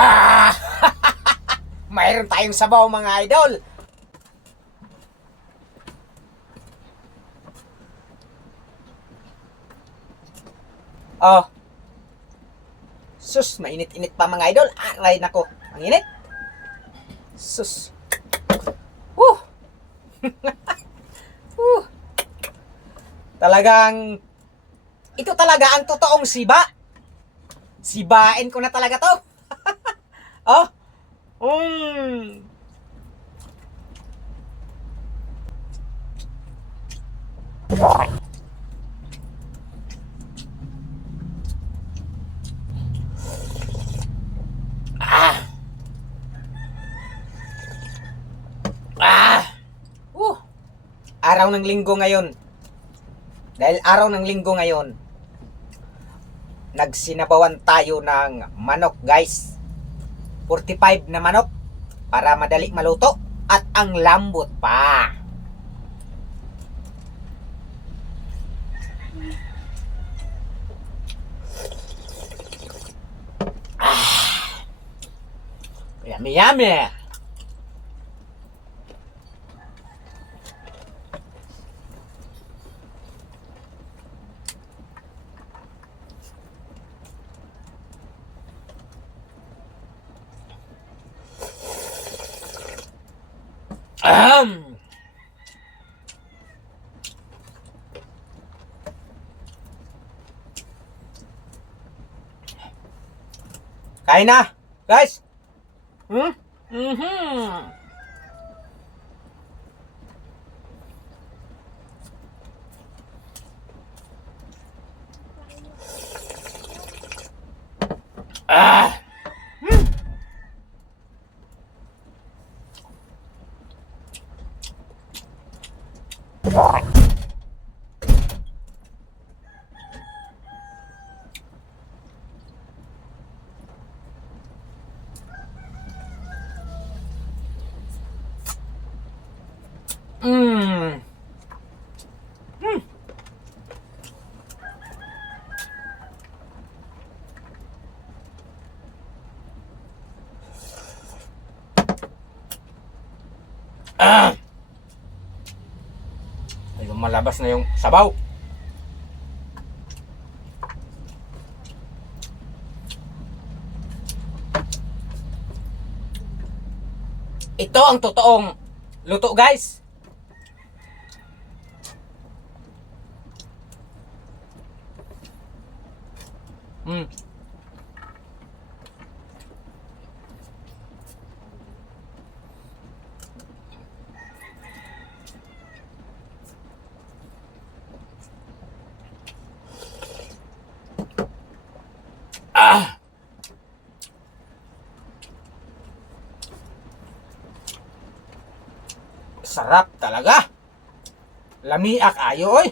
Ah! Mayroon tayong sabaw mga idol. Oh. Sus, mainit-init pa mga idol. Aray nako, ang init. Sus. Woo! Woo! Talagang ito talaga ang totoong siba. Sibain ko na talaga to. Oh. Mm. Ah. Ah. Araw ng linggo ngayon. Dahil araw ng linggo ngayon, nagsinabawan tayo ng manok, guys. 45 na manok para madali maluto at ang lambot pa. Yummy, yummy. Kain na, guys. Mhm. Ah. Mm. Mm. Ah. Ayun, malabas na yung sabaw. Ito ang totoong luto, guys. Mm. Ah. Sarap talaga. Lamiak ayo, oy.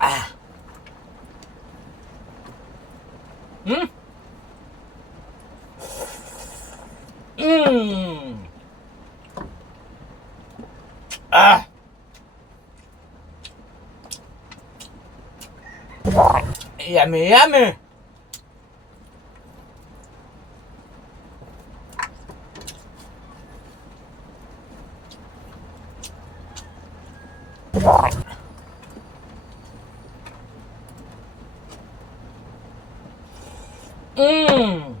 Ah. Hmm. Mm. Ah. Yummy, yummy. Mm.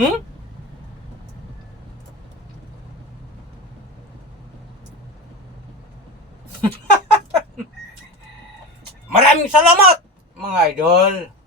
Hmm? Maraming salamat, mga idol.